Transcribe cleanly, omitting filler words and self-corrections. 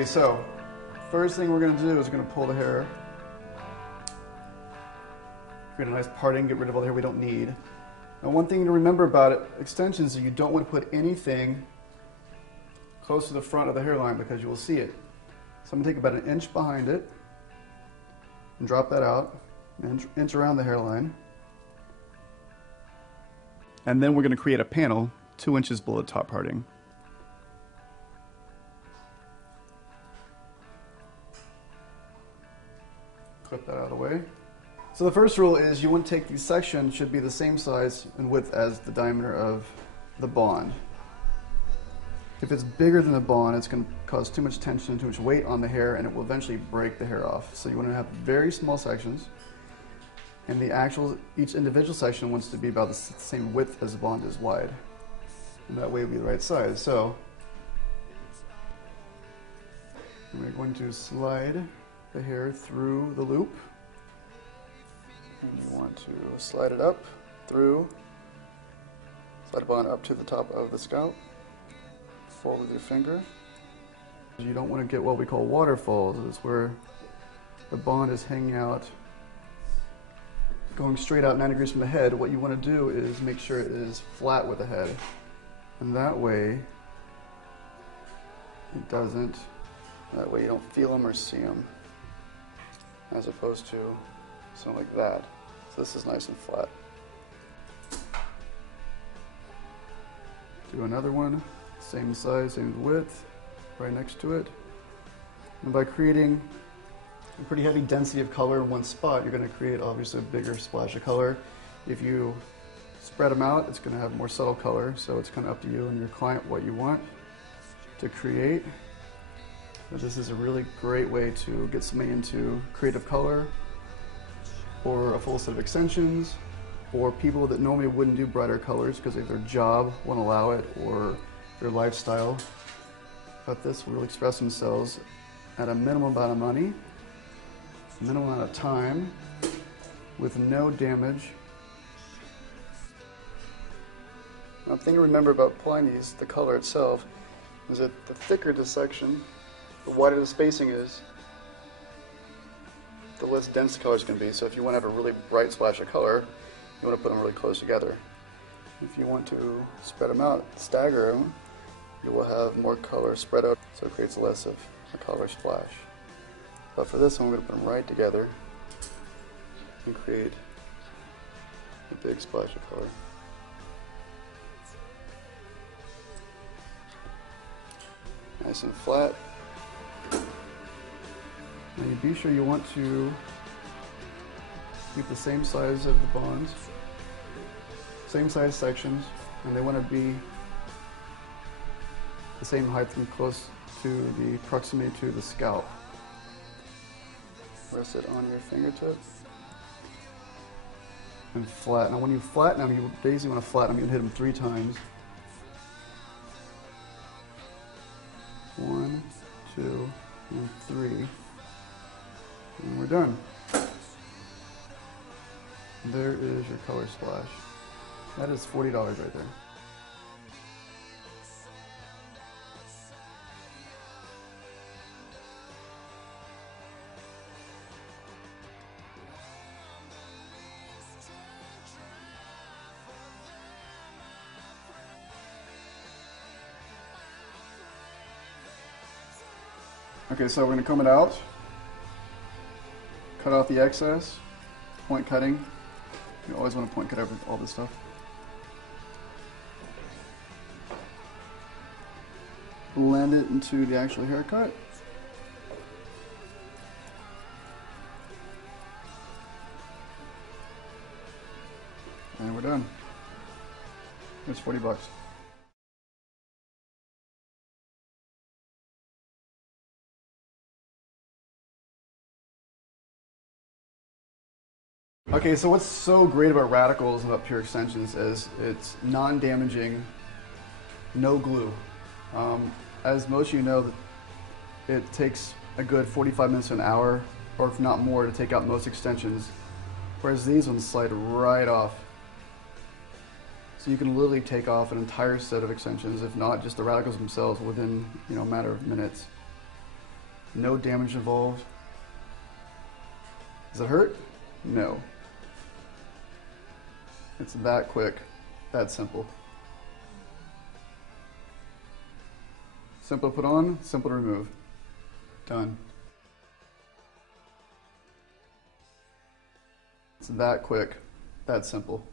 Okay, so first thing we're going to do is we're going to pull the hair, create a nice parting, get rid of all the hair we don't need. Now, one thing to remember about extensions is you don't want to put anything close to the front of the hairline because you will see it. So I'm going to take about an inch behind it and drop that out, an inch around the hairline. And then we're going to create a panel 2 inches below the top parting. Clip that out of the way. So the first rule is you want to take these sections should be the same size and width as the diameter of the bond. If it's bigger than the bond, it's going to cause too much tension, too much weight on the hair, and it will eventually break the hair off. So you want to have very small sections, and each individual section wants to be about the same width as the bond is wide. And that way it'll be the right size. So we're going to slide the hair through the loop. And you want to slide it up through, slide the bond up to the top of the scalp, fold with your finger. You don't want to get what we call waterfalls. It's where the bond is hanging out, going straight out 90 degrees from the head. What you want to do is make sure it is flat with the head. And that way you don't feel them or see them, as opposed to something like that. So this is nice and flat. Do another one, same size, same width, right next to it. And by creating a pretty heavy density of color in one spot, you're going to create obviously a bigger splash of color. If you spread them out, it's going to have more subtle color, so it's kind of up to you and your client what you want to create. But this is a really great way to get somebody into creative color, or a full set of extensions, or people that normally wouldn't do brighter colors because their job won't allow it or their lifestyle. But this will really express themselves at a minimum amount of money, minimum amount of time, with no damage. Now, the thing to remember about applying the color itself, is that the thicker the section, the wider the spacing is, the less dense the color is going to be. So if you want to have a really bright splash of color, you want to put them really close together. If you want to spread them out, stagger them, you will have more color spread out, so it creates less of a color splash. But for this one, we're going to put them right together and create a big splash of color. Nice and flat. Now you be sure you want to keep the same size of the bonds, same size sections, and they want to be the same height and close to the proximity to the scalp. Rest it on your fingertip and flatten. Now when you flatten them, you basically want to flatten them, you can hit them 3 times. 1, 2, and 3. And we're done. There is your color splash. That is $40 right there. Okay, so we're going to comb it out, cut off the excess, point cutting. You always want to point cut all this stuff. Blend it into the actual haircut. And we're done. It's $40. Okay, so what's so great about Radicals, about Pure Extensions, is it's non-damaging, no glue. As most of you know, it takes a good 45 minutes to an hour, or if not more, to take out most extensions, whereas these ones slide right off. So you can literally take off an entire set of extensions, if not just the Radicals themselves, within a matter of minutes. No damage involved. Does it hurt? No. It's that quick, that simple. Simple to put on, simple to remove. Done. It's that quick, that simple.